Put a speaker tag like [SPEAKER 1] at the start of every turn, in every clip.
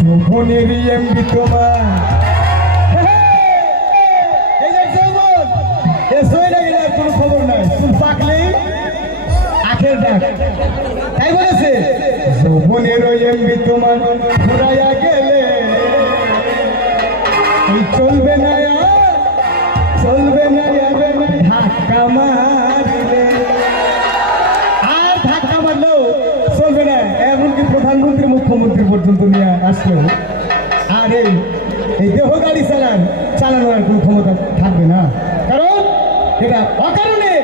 [SPEAKER 1] যৌবনের এমবি তোমার। কোনো খবর নাই। চুল পাকলেই আখের ডাক। তাই বলেছে? যৌবনের এমবি তোমার। আসলেও আর এই এই দেহ গাড়ি চালান চালানোর আর কোনো ক্ষমতা থাকবে না। কারণ এটা অকারণে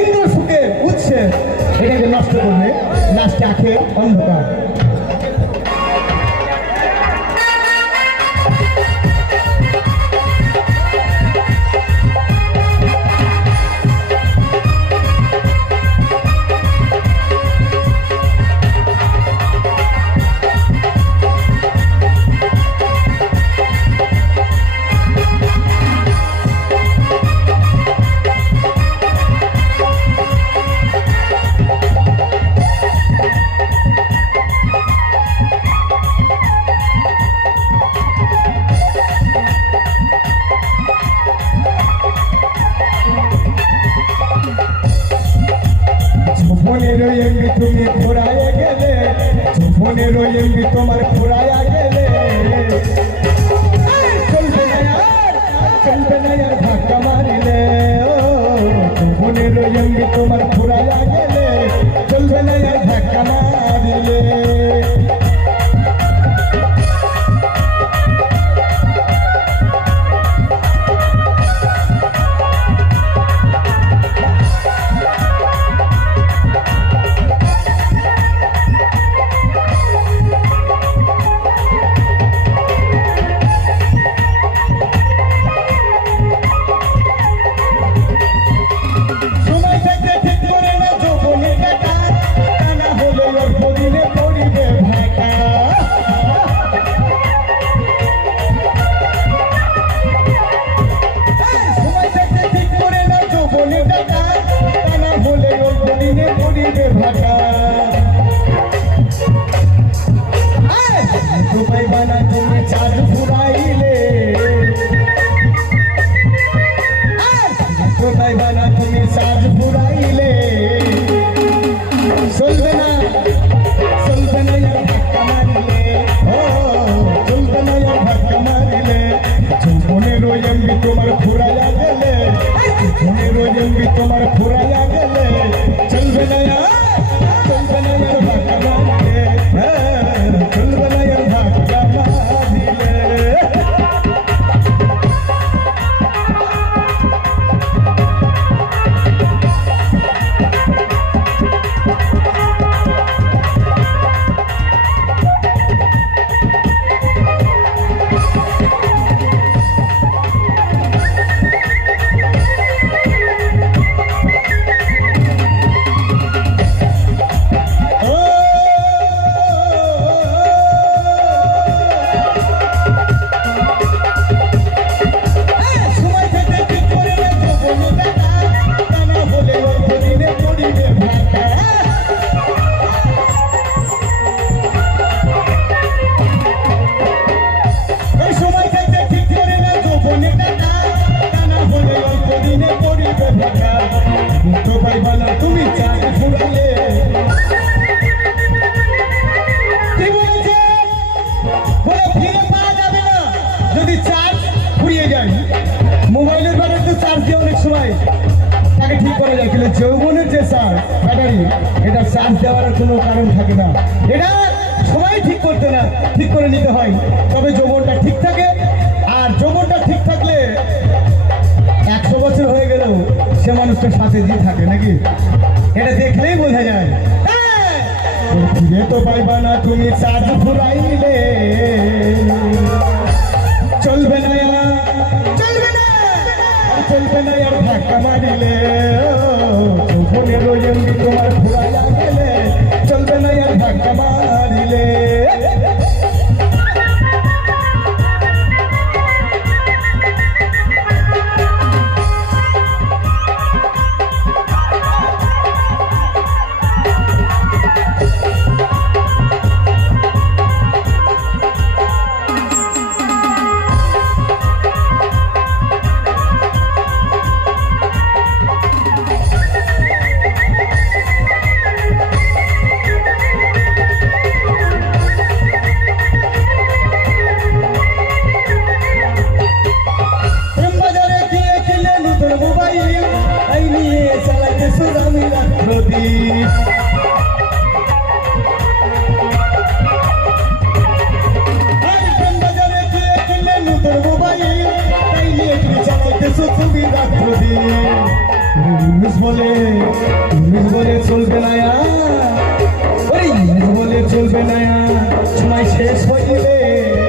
[SPEAKER 1] ইন্দ্র সুখের উৎসে এটাকে নষ্ট করবে লাস্টে আখে অন্ধকার। যৌবনের এমবি, তুমি ঘোরায় গেলে যৌবনের এমবি, তোমার ঘোরায় গেলে। চলবে না চলবে না আর ধাক্কা মারিলে। ও যৌবনের এমবি, তোমার bye bye. বলে ফিরে পাওয়া যাবে না। যদি চার্জ ফুরিয়ে যায়, মোবাইলের ব্যাটারি তো চার্জ দিয়ে অনেক সময়। তাকে ঠিক করা যায়, কিন্তু যৌবনের যে চার্জ, ব্যাটারি, এটা চার্জ দেওয়ার কোনো কারণ থাকে না। এটা সবাই ঠিক করতে না, ঠিক করে নিতে হয়। তবে যৌবনটা ঠিক থাকে। আর যৌবনটা ঠিক থাকলে একশো বছর হয়ে গেলেও সে মানুষটার সাথে দিয়ে থাকে নাকি? এটা দেখলেই বোঝা যায়! ফিরে তো পাইবা না তুমি চাঁদ ফুরাইলে চলবে না চলবে না চলবে না আর ধাক্কা মারিলে তোমার ফুরাইয়া দিয়ে বলে ইংলিশ বলে চলবে না ওই ইংলিশ বলে চলবে না সময় শেষ হয়ে